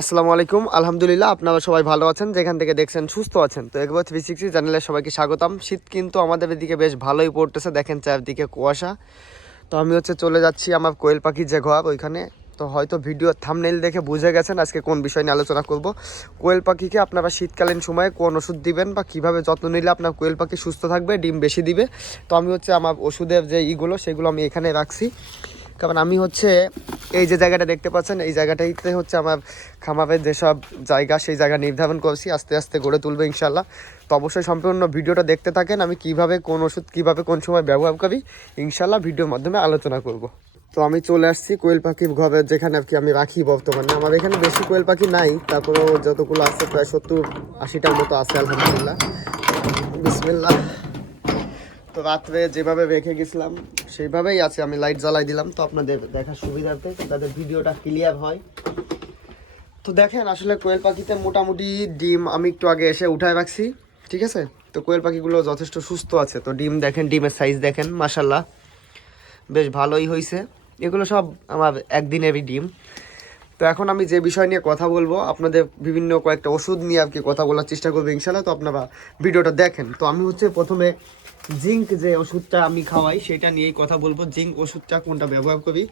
আসসালামু আলাইকুম। আলহামদুলিল্লাহ, আপনারা সবাই ভালো আছেন, যেখান থেকে দেখছেন সুস্থ আছেন। তো একবার থ্রি সিক্সটি চ্যানেলে সবাইকে স্বাগতম। শীত কিন্তু আমাদের এদিকে বেশ ভালোই পড়তেছে, দেখেন চারদিকে কুয়াশা। তো আমি হচ্ছে চলে যাচ্ছি আমার কোয়েল পাখির যে ঘর ওইখানে। তো হয়তো ভিডিও থামনেল দেখে বুঝে গেছেন আজকে কোন বিষয় নিয়ে আলোচনা করব। কোয়েল পাখিকে আপনারা শীতকালীন সময়ে কোন ওষুধ দিবেন বা কীভাবে যত্ন নিলে আপনার কোয়েল পাখি সুস্থ থাকবে, ডিম বেশি দিবে? তো আমি হচ্ছে আমার ওষুধের যে ইগুলো, সেগুলো আমি এখানে রাখছি। কারণ আমি হচ্ছে এই যে জায়গাটা দেখতে পাচ্ছেন, এই জায়গাটাইতে হচ্ছে আমার খামারের যেসব জায়গা, সেই জায়গা নির্ধারণ করছি, আস্তে আস্তে গড়ে তুলবে ইনশাল্লাহ তো অবশ্যই সম্পূর্ণ ভিডিওটা দেখতে থাকেন, আমি কীভাবে কোন ওষুধ, কীভাবে কোন সময় ব্যবহার করি ইনশাল্লাহ ভিডিওর মাধ্যমে আলোচনা করব। তো আমি চলে আসছি কোয়েল পাখির ঘরে, যেখানে আর কি আমি রাখি বর্তমানে। আমার এখানে বেশি কোয়েল পাখি নাই, তারপরেও যতগুলো আছে প্রায় সত্তর আশিটার মতো আছে, আলহামদুলিল্লাহ। বিসমিল্লাহ। তো রাত্রে যেভাবে রেখে গেছিলাম সেইভাবেই আছে, আমি লাইট জ্বালাই দিলাম। তো আপনাদের দেখার সুবিধার্থে তাদের ভিডিওটা ক্লিয়ার হয়। তো দেখেন, আসলে কোয়েল পাখিতে মোটামুটি ডিম আমি একটু আগে এসে উঠায় রাখছি, ঠিক আছে? তো কোয়েল পাখিগুলো যথেষ্ট সুস্থ আছে। তো ডিম দেখেন, ডিমের সাইজ দেখেন মাসাল্লাহ বেশ ভালোই হয়েছে এগুলো সব আমার একদিনেরই ডিম। তো এখন আমি যে বিষয় নিয়ে কথা বলব, আপনাদের বিভিন্ন কয়েকটা ওষুধ নিয়ে আর কি কথা বলার চেষ্টা করব ইনশাল্লাহ তো আপনারা ভিডিওটা দেখেন। তো আমি হচ্ছে প্রথমে জিঙ্ক যে ওষুধটা আমি খাওয়াই, সেটা নিয়েই কথা বলব। জিঙ্ক ওষুধটা কোনটা ব্যবহার করি?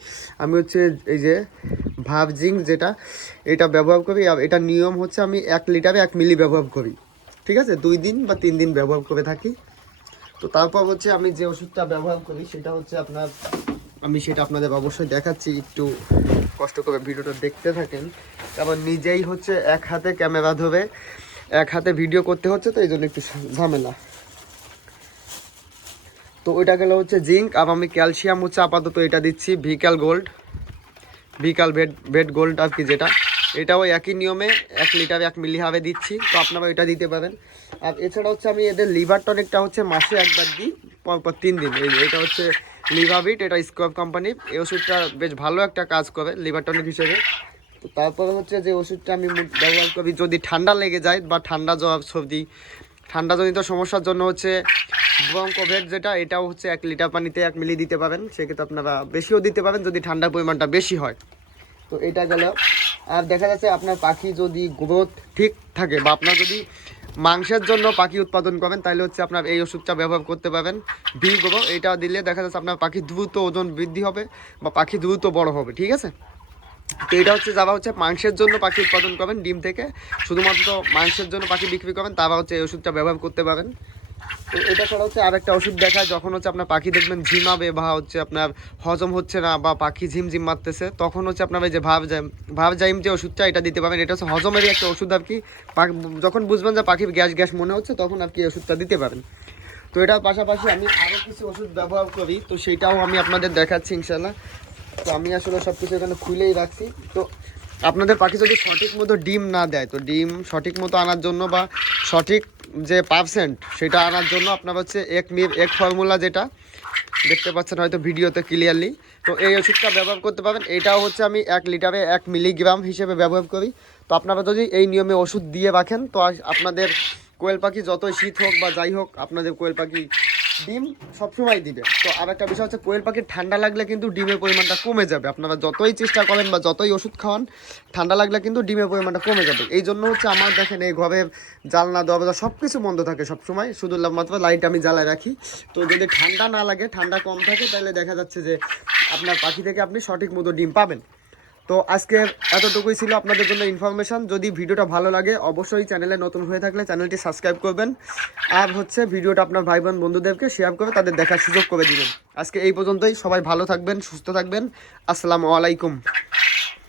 আমি হচ্ছে এই যে ভাব জিঙ্ক যেটা, এটা ব্যবহার করি, আর এটা নিয়ম হচ্ছে আমি এক লিটারে এক মিলি ব্যবহার করি। ঠিক আছে? দুই দিন বা তিন দিন ব্যবহার করে থাকি। তো তারপর হচ্ছে আমি যে ওষুধটা ব্যবহার করি, সেটা হচ্ছে আপনার আমি সেটা আপনাদের অবশ্যই দেখাচ্ছি, একটু কষ্ট করে ভিডিওটা দেখতে থাকেন। তারপর নিজেই হচ্ছে এক হাতে ক্যামেরা ধরে, এক হাতে ভিডিও করতে হচ্ছে, তো এই জন্য একটু ঝামেলা। তো ওইটা গেলে হচ্ছে জিঙ্ক, আর আমি ক্যালসিয়াম হচ্ছে আপাতত এটা দিচ্ছি, ভিকাল গোল্ড, ভিকাল বেড বেড গোল্ড আর কি যেটা। এটাও একই নিয়মে এক লিটার এক মিলি হাবে দিচ্ছি, তো আপনারা এটা দিতে পারেন। আর এছাড়া হচ্ছে আমি এদের লিভার টনিকটা হচ্ছে মাসে একবার দিই, পরপর তিন দিন। এই এটা হচ্ছে লিভাবিট এটা স্কোয়ার কোম্পানির এই ওষুধটা বেশ ভালো একটা কাজ করে লিভার টনিক হিসেবে। তো তারপরে হচ্ছে যে ওষুধটা আমি ব্যবহার করি যদি ঠান্ডা লেগে যায় বা ঠান্ডা জ্বর, সর্দি। ঠান্ডাজনিত সমস্যার জন্য হচ্ছে ব্রঙ্কোভেট যেটা, এটাও হচ্ছে এক লিটার পানিতে এক মিলি দিতে পারেন সেক্ষেত্রে আপনারা বেশিও দিতে পারেন যদি ঠান্ডার পরিমাণটা বেশি হয়। তো এটা গেল। আর দেখা যাচ্ছে আপনার পাখি যদি গ্রোথ ঠিক থাকে বা আপনার যদি মাংসের জন্য পাখি উৎপাদন করবেন তাহলে হচ্ছে আপনার এই ওষুধটা ব্যবহার করতে পারবেন। বি গ্রো এটা দিলে দেখা যাচ্ছে আপনার পাখি দ্রুত ওজন বৃদ্ধি হবে বা পাখি দ্রুত বড় হবে, ঠিক আছে? তো এটা হচ্ছে যারা হচ্ছে মাংসের জন্য পাখি উৎপাদন করবেন, ডিম থেকে। শুধুমাত্র মাংসের জন্য পাখি বিক্রি করবেন, তারা হচ্ছে এই ওষুধটা ব্যবহার করতে পারেন তো এটা ছাড়া হচ্ছে আরেকটা ওষুধ দেখায়, যখন হচ্ছে আপনার পাখি দেখবেন ঝিমাবে বা হচ্ছে আপনার হজম হচ্ছে না বা পাখি ঝিমঝিম মারতেছে, তখন হচ্ছে আপনার এই যে ভাব জাইম ভাব জাইম যে ওষুধটা, এটা দিতে পারবেন। এটা হচ্ছে হজমেরই একটা ওষুধ আর কি। যখন বুঝবেন যে পাখির গ্যাস গ্যাস মনে হচ্ছে, তখন আর কি ওষুধটা দিতে পারেন। তো এটার পাশাপাশি আমি আরও কিছু ওষুধ ব্যবহার করি, তো সেটাও আমি আপনাদের দেখাচ্ছি ইনশাল্লাহ তো আমি আসলে সব কিছু এখানে খুলেই রাখছি। তো আপনাদের পাখি যদি সঠিক মতো ডিম না দেয়, তো ডিম সঠিক মতো আনার জন্য বা সঠিক যে পার্সেন্ট সেটা আনার জন্য আপনার হচ্ছে এক মির, এক ফর্মুলা যেটা, দেখতে পাচ্ছেন হয়তো ভিডিওতে ক্লিয়ারলি তো এই ওষুধটা ব্যবহার করতে পারবেন। এটাও হচ্ছে আমি এক লিটারে এক মিলিগ্রাম হিসেবে ব্যবহার করি। তো আপনারা যদি এই নিয়মে ওষুধ দিয়ে রাখেন, তো আপনাদের কোয়েল পাখি যতই শীত হোক বা যাই হোক, আপনাদের কোয়েল পাখি ডিম সবসময় দিবে। তো আর একটা বিষয় হচ্ছে, কোয়েল পাখির ঠান্ডা লাগলে কিন্তু ডিমের পরিমাণটা কমে যাবে। আপনারা যতই চেষ্টা করেন বা যতই ওষুধ খাওয়ান, ঠান্ডা লাগলে কিন্তু ডিমের পরিমাণটা কমে যাবে। এই জন্য হচ্ছে আমার দেখেন, এই ঘরে জানলা দরজা সব কিছু বন্ধ থাকে সবসময়। শুধু মাত্র লাইট আমি জ্বালায় রাখি। তো যদি ঠান্ডা না লাগে, ঠান্ডা কম থাকে, তাহলে দেখা যাচ্ছে যে আপনার পাখি থেকে আপনি সঠিক মতো ডিম পাবেন। তো আজকে এতটুকুই ছিল আপনাদের জন্য ইনফরমেশান যদি ভিডিওটা ভালো লাগে, অবশ্যই চ্যানেলে নতুন হয়ে থাকলে চ্যানেলটি সাবস্ক্রাইব করবেন। আর হচ্ছে ভিডিওটা আপনার ভাই বোন বন্ধুদেরকে শেয়ার করে তাদের দেখার সুযোগ করে দিবেন। আজকে এই পর্যন্তই। সবাই ভালো থাকবেন, সুস্থ থাকবেন। আসসালামু আলাইকুম।